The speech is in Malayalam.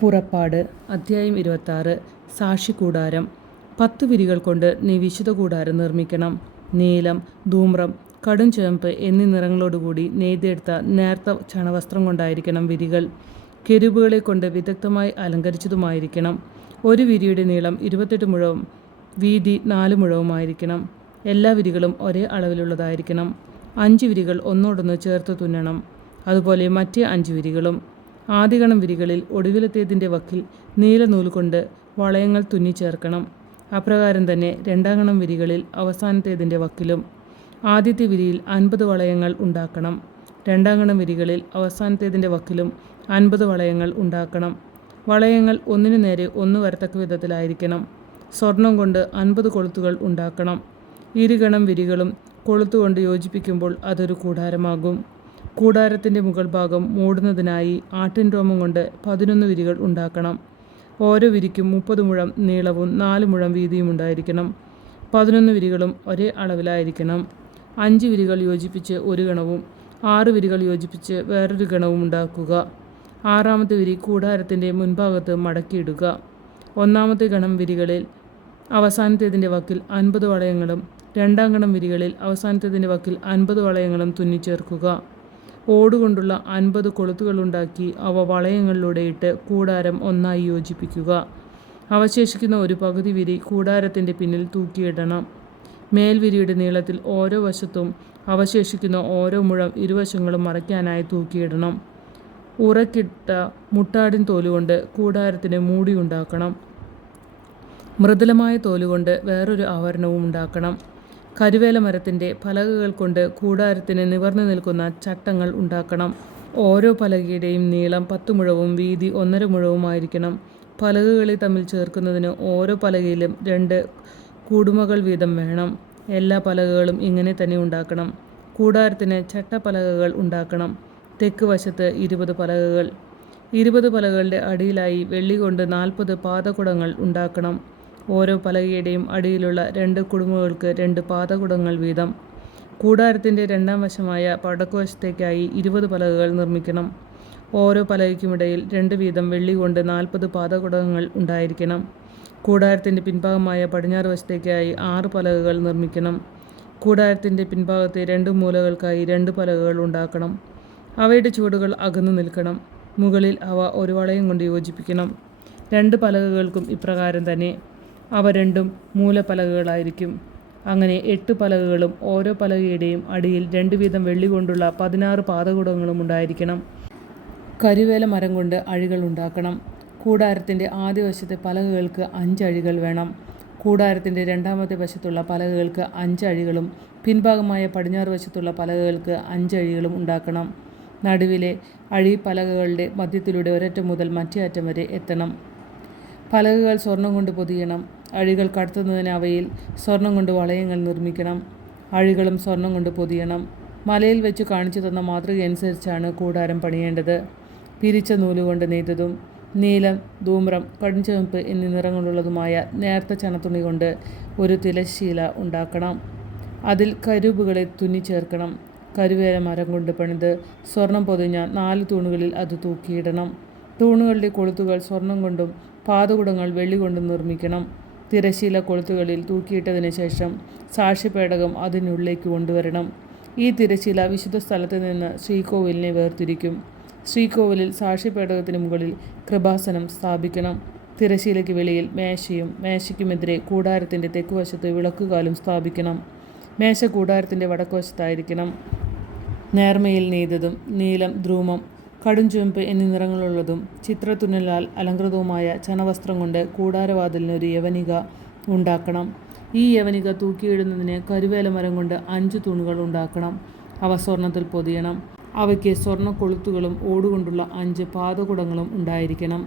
പുറപ്പാട് അധ്യായം 26. സാക്ഷിക്കൂടാരം. 10 വിരികൾ കൊണ്ട് നീ വിശുദ്ധ കൂടാരം നിർമ്മിക്കണം. നീലം, ധൂമ്രം, കടും ചുവപ്പ് എന്നീ നിറങ്ങളോടുകൂടി നെയ്തെടുത്ത നേർത്ത ചണവസ്ത്രം കൊണ്ടായിരിക്കണം വിരികൾ. കെരൂബുകളെ കൊണ്ട് വിദഗ്ധമായി അലങ്കരിച്ചതുമായിരിക്കണം. ഒരു വിരിയുടെ നീളം 28 മുഴവും വീതി 4 മുഴവുമായിരിക്കണം. എല്ലാ വിരികളും ഒരേ അളവിലുള്ളതായിരിക്കണം. 5 വിരികൾ ഒന്നോടൊന്ന് ചേർത്ത് തുന്നണം. അതുപോലെ മറ്റേ 5 വിരികളും. ആദ്യഗണം വിരികളിൽ ഒടുവിലത്തേതിൻ്റെ വക്കിൽ നീലനൂൽ കൊണ്ട് വളയങ്ങൾ തുന്നിച്ചേർക്കണം. അപ്രകാരം തന്നെ രണ്ടാം ഗണം വിരികളിൽ അവസാനത്തേതിൻ്റെ വക്കിലും. ആദ്യത്തെ വിരിയിൽ 50 വളയങ്ങൾ ഉണ്ടാക്കണം. രണ്ടാം ഗണം വിരികളിൽ അവസാനത്തേതിൻ്റെ വക്കിലും 50 വളയങ്ങൾ ഉണ്ടാക്കണം. വളയങ്ങൾ ഒന്നിനു നേരെ ഒന്ന് വരത്തക്ക വിധത്തിലായിരിക്കണം. സ്വർണം കൊണ്ട് 50 കൊളുത്തുകൾ ഉണ്ടാക്കണം. ഇരുഗണം വിരികളും കൊളുത്തുകൊണ്ട് യോജിപ്പിക്കുമ്പോൾ അതൊരു കൂടാരമാകും. കൂടാരത്തിൻ്റെ മുകൾ ഭാഗം മൂടുന്നതിനായി ആട്ടിൻ രോമം കൊണ്ട് 11 വിരികൾ ഉണ്ടാക്കണം. ഓരോ വിരിക്കും 30 മുഴം നീളവും 4 മുഴം വീതിയും ഉണ്ടായിരിക്കണം. 11 വിരികളും ഒരേ അളവിലായിരിക്കണം. 5 വിരികൾ യോജിപ്പിച്ച് ഒരു ഗണവും 6 വിരികൾ യോജിപ്പിച്ച് വേറൊരു ഗണവും ഉണ്ടാക്കുക. 6-ാമത്തെ വിരി കൂടാരത്തിൻ്റെ മുൻഭാഗത്ത് മടക്കിയിടുക. 1-ാമത്തെ ഗണം വിരികളിൽ അവസാനത്തേതിൻ്റെ വക്കിൽ 50 വളയങ്ങളും 2-ാം ഗണം വിരികളിൽ അവസാനത്തേതിൻ്റെ വക്കിൽ 50 വളയങ്ങളും തുന്നിച്ചേർക്കുക. ഓടുകൊണ്ടുള്ള 50 കൊളുത്തുകളുണ്ടാക്കി അവ വളയങ്ങളിലൂടെ ഇട്ട് കൂടാരം ഒന്നായി യോജിപ്പിക്കുക. അവശേഷിക്കുന്ന ഒരു പകുതി വിരി കൂടാരത്തിൻ്റെ പിന്നിൽ തൂക്കിയിടണം. മേൽവിരിയുടെ നീളത്തിൽ ഓരോ വശത്തും അവശേഷിക്കുന്ന ഓരോ മുഴം ഇരുവശങ്ങളും മറയ്ക്കാനായി തൂക്കിയിടണം. ഉറക്കിട്ട മുട്ടാടിൻ തോലുകൊണ്ട് കൂടാരത്തിന് മൂടിയുണ്ടാക്കണം. മൃദുലമായ തോലുകൊണ്ട് വേറൊരു ആവരണവും ഉണ്ടാക്കണം. കരുവേല മരത്തിൻ്റെ പലകകൾ കൊണ്ട് കൂടാരത്തിന് നിവർന്നു നിൽക്കുന്ന ചട്ടങ്ങൾ ഉണ്ടാക്കണം. ഓരോ പലകയുടെയും നീളം 10 മുഴവും വീതി 1.5 മുഴവുമായിരിക്കണം. പലകകളെ തമ്മിൽ ചേർക്കുന്നതിന് ഓരോ പലകയിലും 2 കൂടുമകൾ വീതം വേണം. എല്ലാ പലകകളും ഇങ്ങനെ തന്നെ ഉണ്ടാക്കണം. കൂടാരത്തിന് ചട്ടപ്പലകകൾ ഉണ്ടാക്കണം. തെക്ക് വശത്ത് 20 പലകകൾ. 20 പലകകളുടെ അടിയിലായി വെള്ളി കൊണ്ട് 40 പാദകുടങ്ങൾ ഉണ്ടാക്കണം. ഓരോ പലകയുടെയും അടിയിലുള്ള 2 കുടുമകൾക്ക് 2 പാദകുടങ്ങൾ വീതം. കൂടാരത്തിൻ്റെ രണ്ടാം വശമായ വടക്കുവശത്തേക്കായി 20 പലകകൾ നിർമ്മിക്കണം. ഓരോ പലകയ്ക്കുമിടയിൽ 2 വീതം വെള്ളി കൊണ്ട് 40 പാദകുടങ്ങൾ ഉണ്ടായിരിക്കണം. കൂടാരത്തിൻ്റെ പിൻഭാഗമായ പടിഞ്ഞാറ് വശത്തേക്കായി 6 പലകകൾ നിർമ്മിക്കണം. കൂടാരത്തിൻ്റെ പിൻഭാഗത്തെ 2 മൂലകൾക്കായി 2 പലകകൾ ഉണ്ടാക്കണം. അവയുടെ ചുവടുകൾ അകന്നു നിൽക്കണം. മുകളിൽ അവ ഒരു വളയം കൊണ്ട് യോജിപ്പിക്കണം. 2 പലകകൾക്കും ഇപ്രകാരം തന്നെ. അവ രണ്ടും മൂലപ്പലകകളായിരിക്കും. അങ്ങനെ 8 പലകകളും ഓരോ പലകയുടെയും അടിയിൽ 2 വീതം വെള്ളി കൊണ്ടുള്ള 16 പാദകുടങ്ങളും ഉണ്ടായിരിക്കണം. കരുവേല മരം കൊണ്ട് അഴികൾ ഉണ്ടാക്കണം. കൂടാരത്തിൻ്റെ ആദ്യ വശത്തെ പലകകൾക്ക് 5 അഴികൾ വേണം. കൂടാരത്തിൻ്റെ രണ്ടാമത്തെ വശത്തുള്ള പലകകൾക്ക് 5 അഴികളും പിൻഭാഗമായ പടിഞ്ഞാറ് വശത്തുള്ള പലകകൾക്ക് 5 അഴികളും ഉണ്ടാക്കണം. നടുവിലെ അഴി പലകകളുടെ മധ്യത്തിലൂടെ ഒരറ്റം മുതൽ മറ്റേ അറ്റം വരെ എത്തണം. പലകകൾ സ്വർണം കൊണ്ട് പൊതിയണം. അഴികൾ കടത്തുന്നതിന് അവയിൽ സ്വർണം കൊണ്ട് വളയങ്ങൾ നിർമ്മിക്കണം. അഴികളും സ്വർണം കൊണ്ട് പൊതിയണം. മലയിൽ വെച്ച് കാണിച്ചു തന്ന മാതൃകയനുസരിച്ചാണ് കൂടാരം പണിയേണ്ടത്. പിരിച്ച നൂലുകൊണ്ട് നെയ്തതും നീലം, ധൂമ്രം, കടുംചുവപ്പ് എന്നീ നിറങ്ങളുള്ളതുമായ നേർത്ത ചണത്തുണി കൊണ്ട് ഒരു തിരശ്ശീല ഉണ്ടാക്കണം. അതിൽ കരൂബുകളെ തുന്നിച്ചേർക്കണം. കരുവേല മരം കൊണ്ട് പണിത് സ്വർണം പൊതിഞ്ഞ 4 തൂണുകളിൽ അത് തൂക്കിയിടണം. തൂണുകളുടെ കൊളുത്തുകൾ സ്വർണം കൊണ്ടും പാദകുടങ്ങൾ വെള്ളി കൊണ്ടും നിർമ്മിക്കണം. തിരശ്ശീല കൊളുത്തുകളിൽ തൂക്കിയിട്ടതിന് ശേഷം സാക്ഷ്യപേടകം അതിനുള്ളിലേക്ക് കൊണ്ടുവരണം. ഈ തിരശ്ശീല വിശുദ്ധ സ്ഥലത്ത് നിന്ന് ശ്രീകോവിലിനെ വേർതിരിക്കും. ശ്രീകോവിലിൽ സാക്ഷ്യപേടകത്തിന് മുകളിൽ കൃപാസനം സ്ഥാപിക്കണം. തിരശ്ശീലയ്ക്ക് വെളിയിൽ മേശയും മേശയ്ക്കുമെതിരെ കൂടാരത്തിൻ്റെ തെക്കുവശത്ത് വിളക്കുകാലും സ്ഥാപിക്കണം. മേശ കൂടാരത്തിൻ്റെ വടക്കുവശത്തായിരിക്കണം. നേർമയിൽ നെയ്തതും നീലം, ധ്രുമം, കടുംചുവപ്പ് എന്നീ നിറങ്ങളുള്ളതും ചിത്രത്തുന്നലാൽ അലങ്കൃതവുമായ ചണവസ്ത്രം കൊണ്ട് കൂടാരവാതിലിനൊരു യവനിക ഉണ്ടാക്കണം. ഈ യവനിക തൂക്കിയിടുന്നതിന് കരുവേല മരം കൊണ്ട് 5 തൂണുകൾ ഉണ്ടാക്കണം. അവ സ്വർണത്തിൽ പൊതിയണം. അവയ്ക്ക് സ്വർണ്ണ കൊളുത്തുകളും ഓടുകൊണ്ടുള്ള 5 പാദകുടങ്ങളും ഉണ്ടായിരിക്കണം.